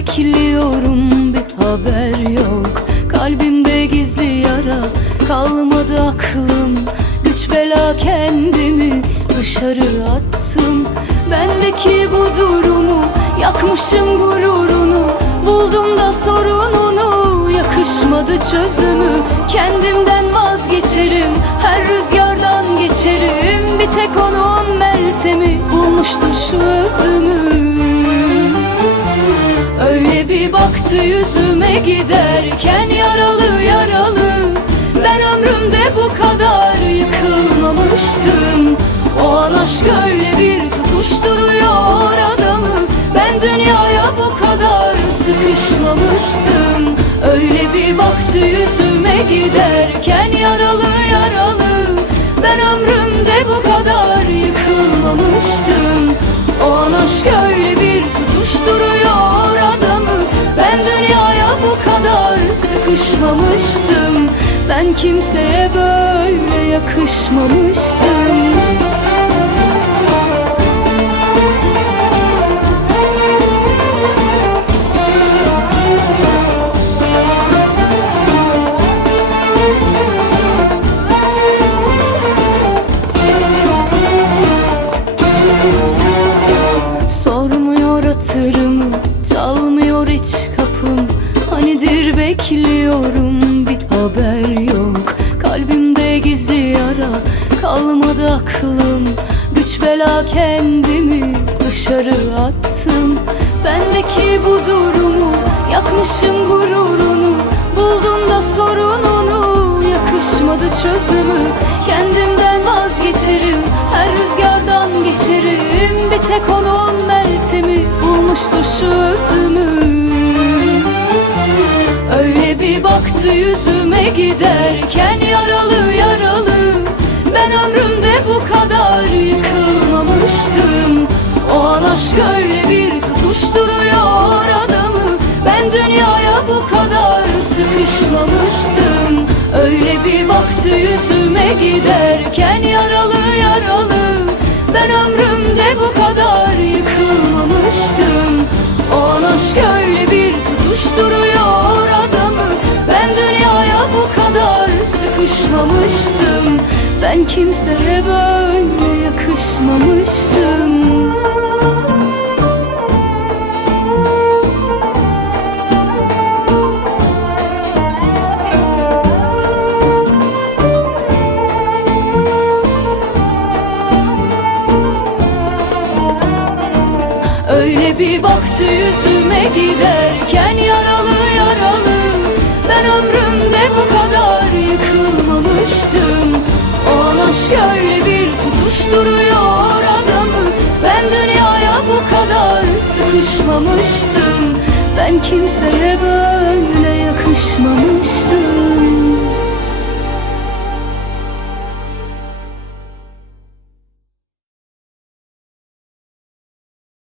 bekliyorum bir haber yok. Kalbimde gizli yara kalmadı aklım. Güç bela kendimi dışarı attım. Bendeki bu durumu yakmışım gururunu. Buldum da sorununu yakışmadı çözümü. Kendimden vazgeçerim her rüzgardan geçerim. Bir tek onun meltemi bulmuştu şu özümü Bir baktı yüzüme giderken yaralı yaralı. Ben ömrümde bu kadar yıkılmamıştım. O an aşk öyle bir tutuşturuyor adamı. Ben dünyaya bu kadar sıkışmamıştım. Öyle bir baktı yüzüme giderken yaralı yaralı. Ben ömrümde bu kadar yıkılmamıştım. O an aşk öyle bir tutuşturuyor kadar sıkışmamıştım. Ben kimseye böyle yakışmamıştım bekliyorum bir haber yok. Kalbimde gizli yara Kalmadı aklım. Güç bela kendimi dışarı attım. Bendeki bu durumu Yakmışım gururunu. Buldum da sorununu Yakışmadı çözümü. Kendimden baktı yüzüme giderken yaralı yaralı Ben ömrümde bu kadar yıkılmamıştım. O an aşk öyle bir tutuşturuyor adamı Ben dünyaya bu kadar sıkışmamıştım. Öyle bir baktı yüzüme giderken sıkışmamıştım Ben kimseye böyle yakışmamıştım. Öyle bir baktı yüzüme giderken yaralı yaralı. Ben ömrümde bu kadar yıkılmamıştım. O aşk öyle bir tutuşturuyor adamı. Ben dünyaya bu kadar sıkışmamıştım. Ben kimseye böyle yakışmamıştım